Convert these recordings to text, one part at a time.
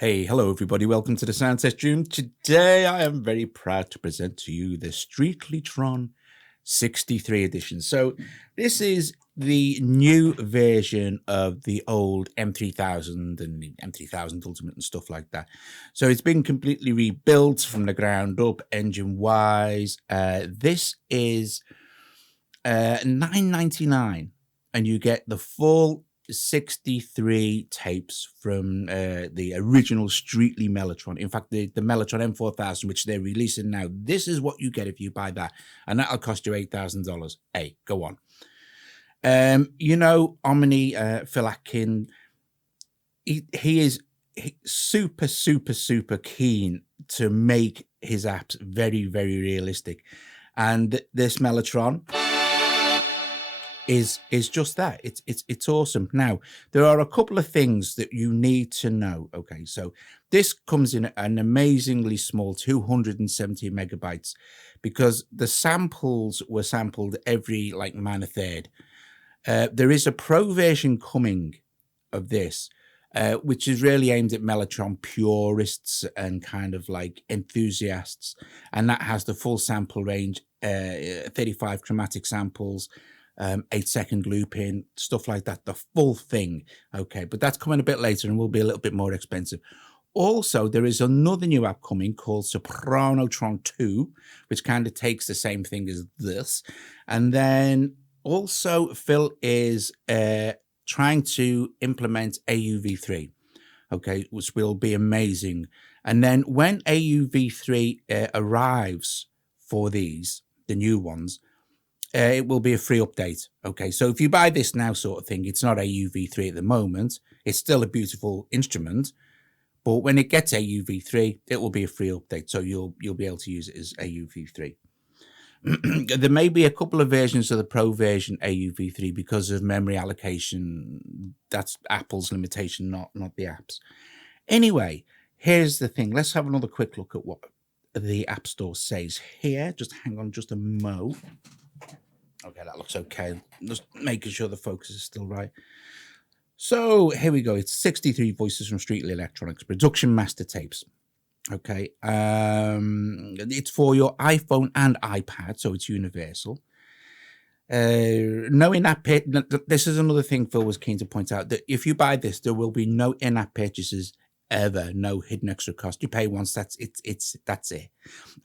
Hey, hello everybody. Welcome to the Sound Test Room. Today I am very proud to present to you the Streetlytron 63 edition. So this is the new version of the old M3000 and the M3000 Ultimate and stuff like that. So it's been completely rebuilt from the ground up, engine-wise. This is $9.99 and you get the full 63 tapes from the original Streetly Mellotron. In fact, the Mellotron M4000, which they're releasing now, this is what you get if you buy that, and that'll cost you $8,000. Hey, go on. You know, Omni, Phil Atkin, he is super keen to make his apps very, very realistic, and this Mellotron is just that. It's awesome. Now, there are a couple of things that you need to know. Okay, so this comes in an amazingly small 270 megabytes because the samples were sampled every like minor third. There is a pro version coming of this, which is really aimed at Mellotron purists and kind of like enthusiasts, and that has the full sample range, 35 chromatic samples, 8-second looping, stuff like that, the full thing. Okay, but that's coming a bit later and will be a little bit more expensive. Also, there is another new app coming called Sopranotron 2, which kind of takes the same thing as this. And then also Phil is trying to implement AUV3, okay, which will be amazing. And then when AUV3 arrives for these, the new ones, it will be a free update. Okay, so if you buy this now sort of thing, it's not AUV3 at the moment. It's still a beautiful instrument, but when it gets AUV3, it will be a free update. So you'll be able to use it as AUV3. There may be a couple of versions of the Pro version AUV3 because of memory allocation. That's Apple's limitation, not the apps. Anyway, here's the thing. Let's have another quick look at what the App Store says here. Just hang on just a mo. Okay, that looks okay. Just making sure the focus is still right. So here we go. It's 63 voices from Streetly Electronics production master tapes. Okay, it's for your iPhone and iPad, so it's universal. No in-app. This is another thing Phil was keen to point out, that if you buy this, there will be no in-app purchases ever, no hidden extra cost. You pay once, that's it.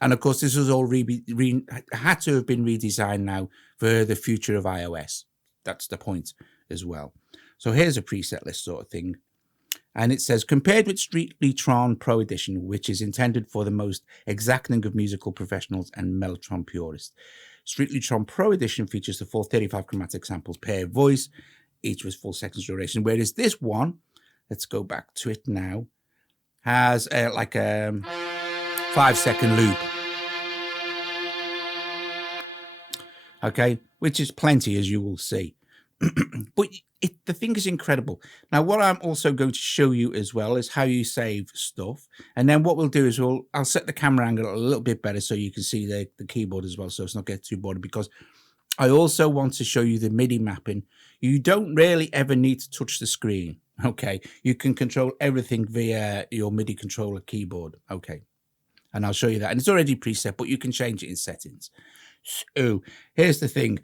And of course, this was all had to have been redesigned now for the future of iOS. That's the point as well. So here's a preset list sort of thing. And it says, compared with Streetlytron Pro Edition, which is intended for the most exacting of musical professionals and Mellotron purists, Streetlytron Pro Edition features the full 35 chromatic samples per voice, each with full seconds duration. Whereas this one, let's go back to it now, has like a 5-second loop. Okay, which is plenty, as you will see. But the thing is incredible. Now, what I'm also going to show you as well is how you save stuff. And then what we'll do is I'll set the camera angle a little bit better so you can see the keyboard as well, so it's not getting too boring, because I also want to show you the MIDI mapping. You don't really ever need to touch the screen. Okay, you can control everything via your MIDI controller keyboard. Okay, and I'll show you that. And it's already preset, but you can change it in settings. So here's the thing.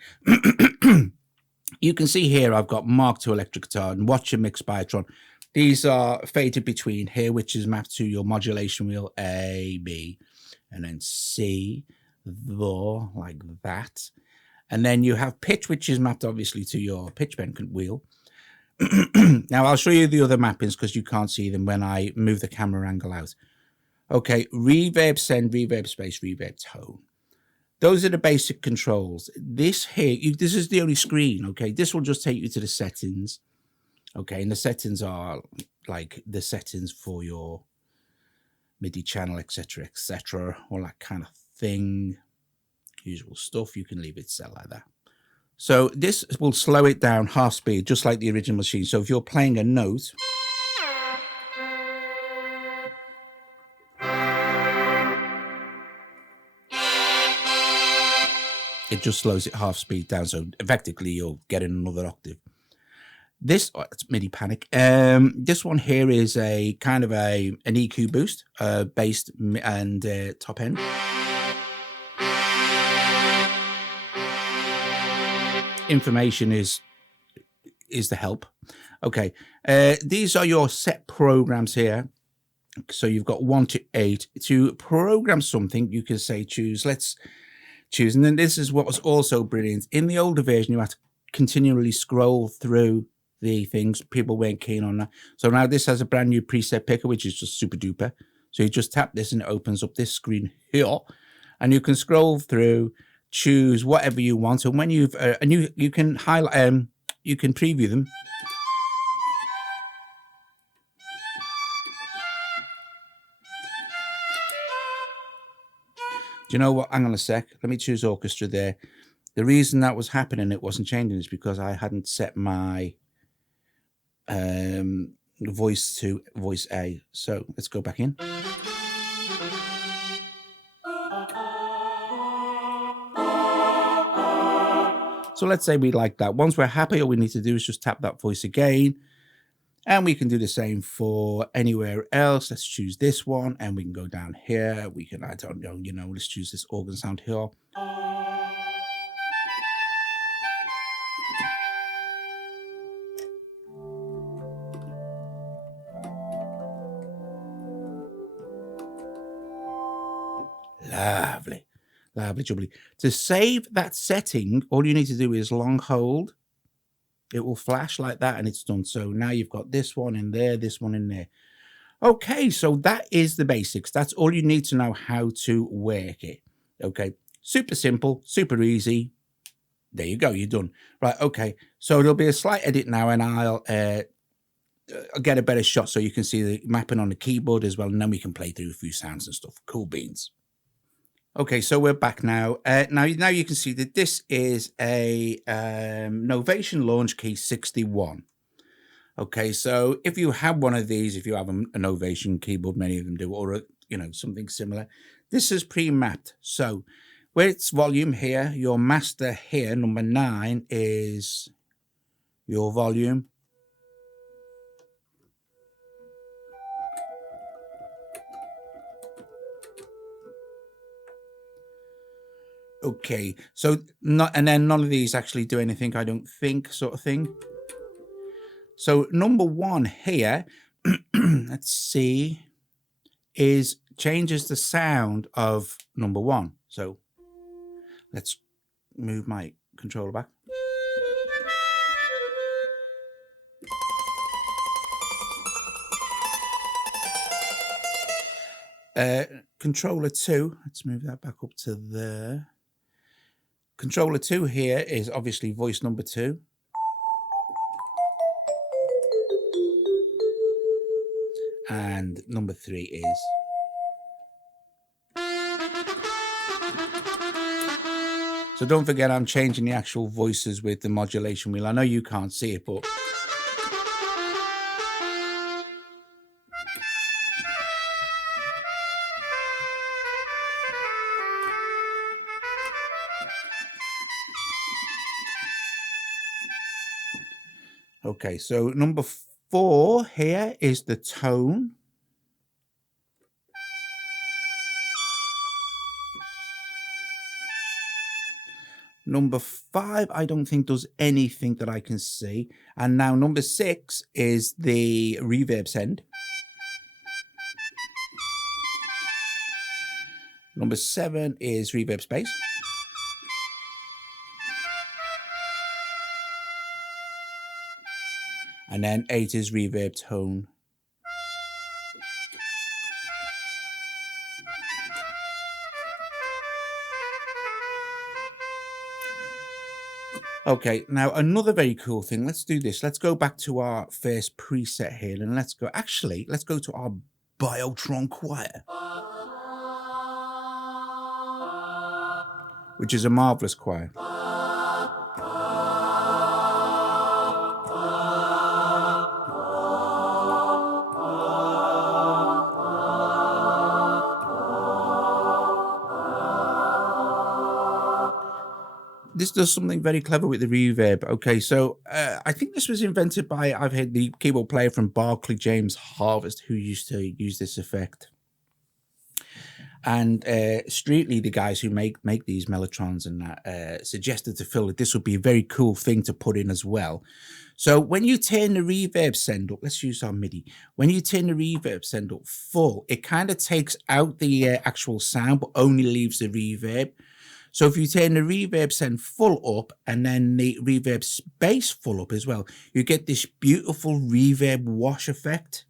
You can see here I've got Mark II electric guitar and Watch and Mix Biotron. These are faded between here, which is mapped to your modulation wheel A, B, and then C, the, like that. And then you have pitch, which is mapped obviously to your pitch bend wheel. Now I'll show you the other mappings because you can't see them when I move the camera angle out. Okay, reverb send, reverb space, reverb tone. Those are the basic controls. This here, this is the only screen, okay? This will just take you to the settings, okay? And the settings are like the settings for your MIDI channel, etc., all that kind of thing. Usual stuff. You can leave it set like that. So this will slow it down half speed, just like the original machine. So if you're playing a note, it just slows it half speed down. So effectively, you'll get in another octave. This it's MIDI panic. This one here is a kind of an EQ boost, bass and top end. Information is the help. Okay, these are your set programs here. So you've got 1 to 8. To program something, you can say choose. Let's choose. And then this is what was also brilliant. In the older version, you had to continually scroll through the things. People weren't keen on that. So now this has a brand new preset picker, which is just super duper. So you just tap this and it opens up this screen here. And you can scroll through, choose whatever you want. And when you've, and you can highlight, you can preview them. Do you know what? Hang on a sec. Let me choose orchestra there. The reason that was happening, it wasn't changing, is because I hadn't set my voice to voice A. So let's go back in. So let's say we like that. Once we're happy, all we need to do is just tap that voice again. And we can do the same for anywhere else. Let's choose this one and we can go down here. We can, I don't know, you know, let's choose this organ sound here. Lovely, lovely, jubbly. To save that setting, all you need to do is long hold. It will flash like that and it's done. So now you've got this one in there, this one in there. Okay, so that is the basics. That's all you need to know how to work it. Okay, super simple, super easy. There you go, you're done. Right, okay, so there'll be a slight edit now and I'll get a better shot so you can see the mapping on the keyboard as well. And then we can play through a few sounds and stuff. Cool beans. Okay, so we're back now. Now you can see that this is a Novation Launch Key 61. Okay, so if you have one of these, if you have a Novation keyboard, many of them do, or you know, something similar, this is pre-mapped. So where it's volume here, your master here, number 9, is your volume. Okay, so and then none of these actually do anything, I don't think, sort of thing. So number 1 here, let's see, changes the sound of number 1. So let's move my controller back. Controller 2, let's move that back up to there. Controller 2 here is obviously voice number 2. And number 3 is. So don't forget, I'm changing the actual voices with the modulation wheel. I know you can't see it, but. Okay, so number 4 here is the tone. Number 5, I don't think does anything that I can see. And now number 6 is the reverb send. Number 7 is reverb space. And then 8 is reverb tone. Okay, now another very cool thing. Let's do this. Let's go back to our first preset here and let's go to our Biotron choir, which is a marvelous choir. this does something very clever with the reverb. Okay, so I think this was invented by, I've heard the keyboard player from Barclay, James Harvest, who used to use this effect. And Streetly, the guys who make these Mellotrons and that, suggested to Phil that this would be a very cool thing to put in as well. So when you turn the reverb send up, let's use our MIDI. When you turn the reverb send up full, it kind of takes out the actual sound, but only leaves the reverb. So if you turn the reverb send full up and then the reverb space full up as well, you get this beautiful reverb wash effect.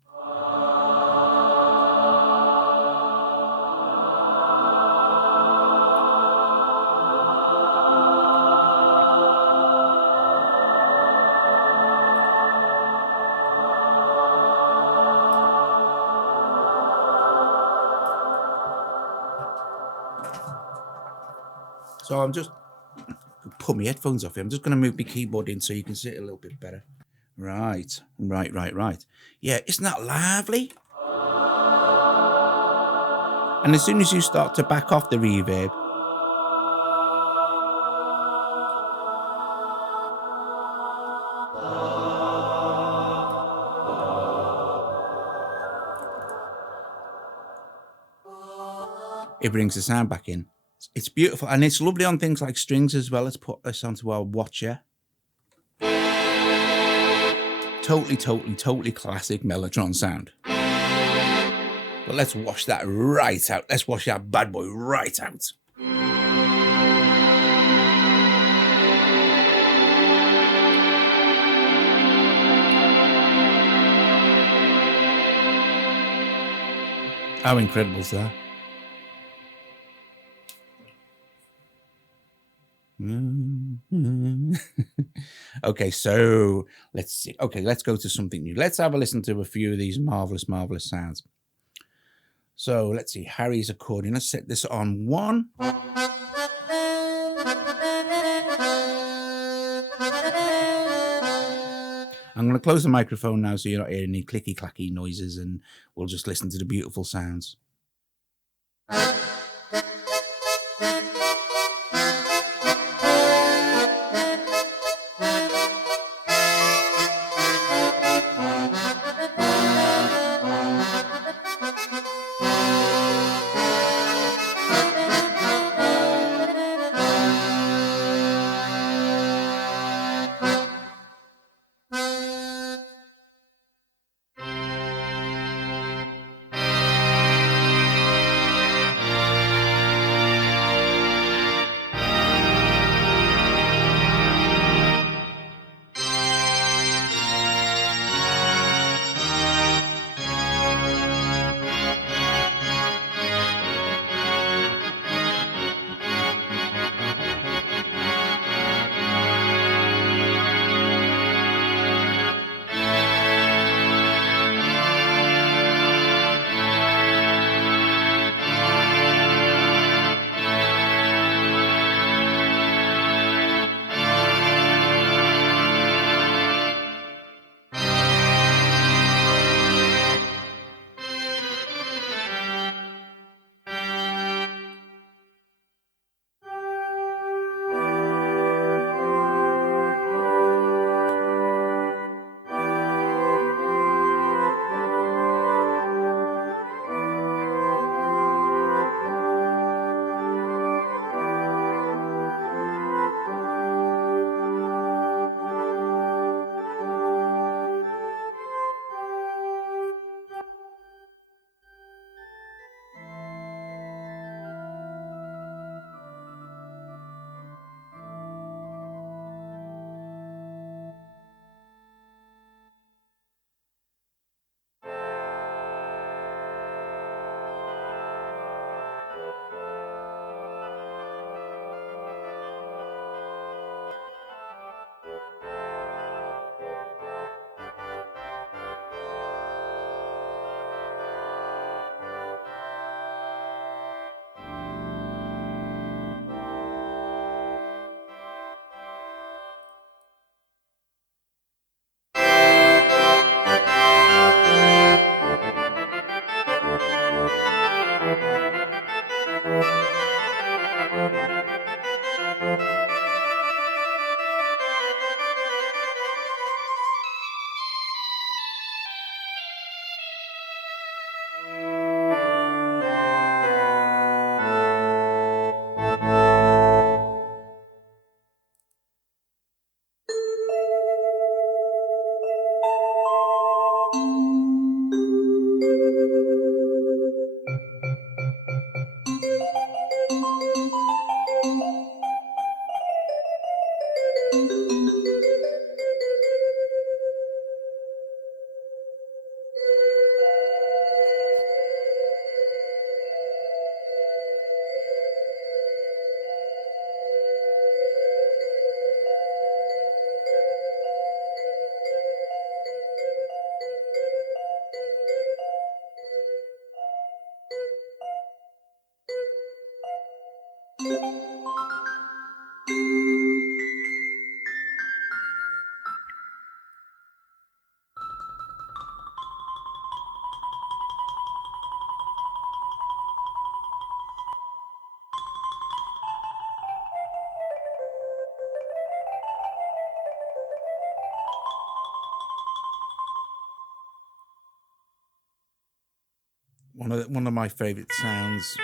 So I'm just put my headphones off here. I'm just going to move my keyboard in so you can see it a little bit better. Right. Yeah, isn't that lovely? And as soon as you start to back off the reverb, it brings the sound back in. It's beautiful, and it's lovely on things like strings as well. Let's put this onto our Watcher. Totally classic Mellotron sound. But let's wash that right out. Let's wash that bad boy right out. How incredible is that? Okay, so let's see. Okay, let's go to something new. Let's have a listen to a few of these marvelous sounds. So let's see. Harry's accordion. Let's set this on 1. I'm going to close the microphone now so you're not hearing any clicky clacky noises, and we'll just listen to the beautiful sounds. One of my favorite sounds.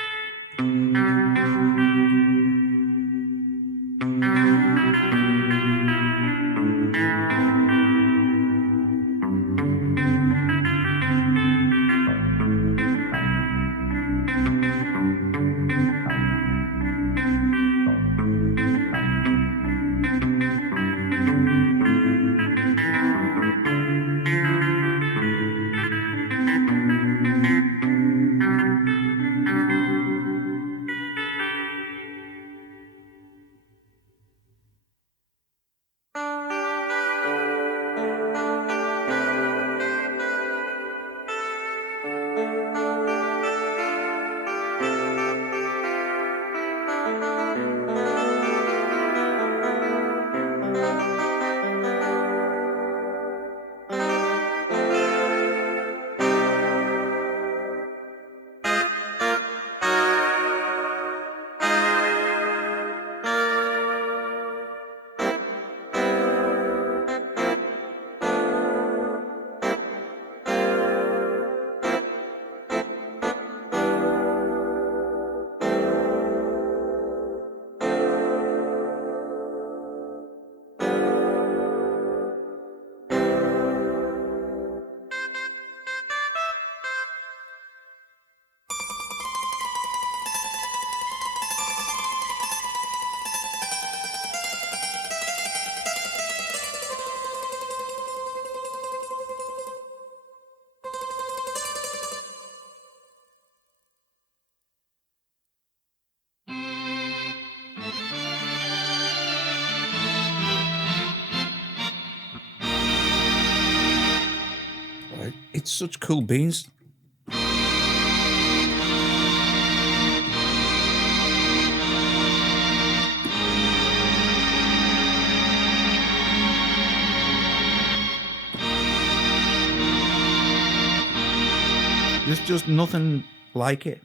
It's such cool beans. There's just nothing like it.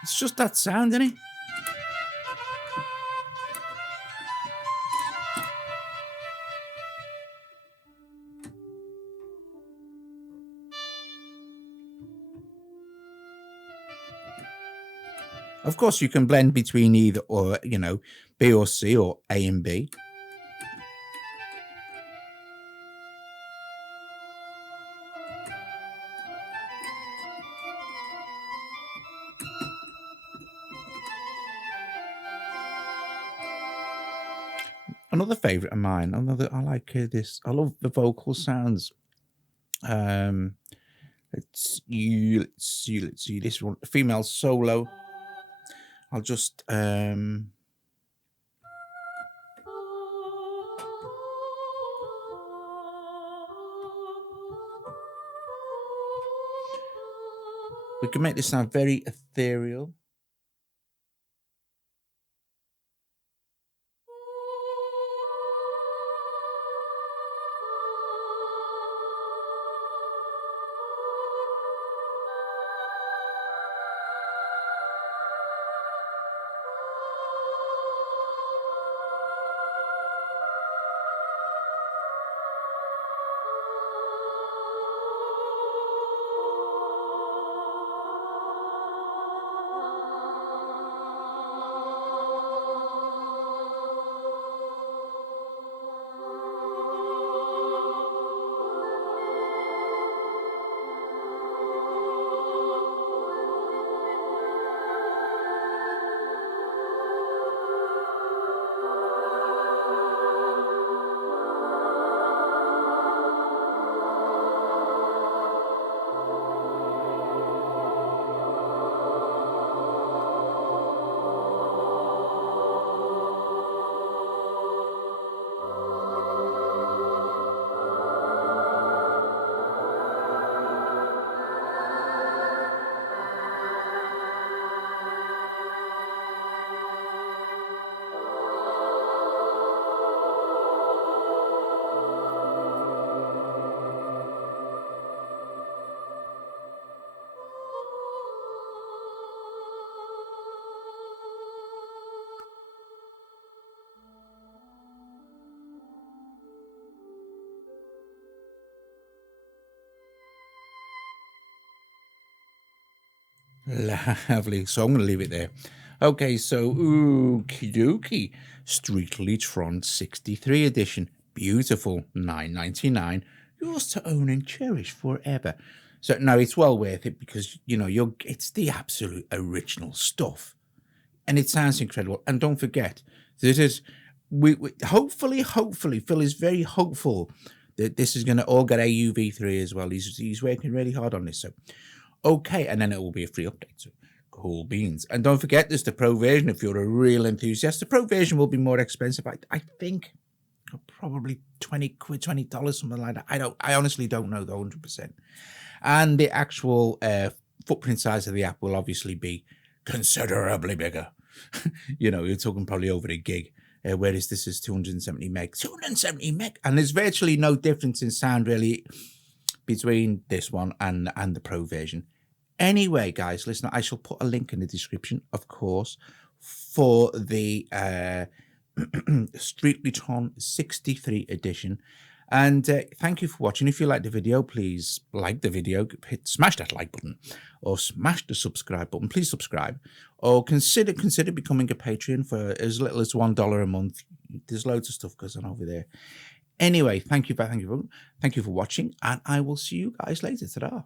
It's just that sound, isn't it? Of course, you can blend between either or, you know, B or C or A and B. Another favorite of mine. I like this. I love the vocal sounds. Let's see this one, female solo. I'll just we can make this sound very ethereal. Lovely. So I'm going to leave it there. Okay, so okie dokie. Streetlytron 63 edition. Beautiful. $9.99. Yours to own and cherish forever. So no, it's well worth it because, you know, it's the absolute original stuff. And it sounds incredible. And don't forget, this is, we hopefully, Phil is very hopeful that this is going to all get AUV3 as well. He's working really hard on this. So, okay. And then it will be a free update. So, cool beans. And don't forget, there's the pro version if you're a real enthusiast. The pro version will be more expensive. I think probably 20 quid, $20, something like that. I honestly don't know the 100%. And the actual footprint size of the app will obviously be considerably bigger. You know, you're talking probably over a gig, whereas this is 270 meg. 270 meg! And there's virtually no difference in sound, really, between this one and the pro version. Anyway, guys, listen, I shall put a link in the description, of course, for the Streetlytron 63 edition. And thank you for watching. If you like the video, please like the video, smash that like button, or smash the subscribe button. Please subscribe, or consider becoming a Patreon for as little as $1 a month. There's loads of stuff goes on over there. Anyway, thank you for watching, and I will see you guys later. Ta-da.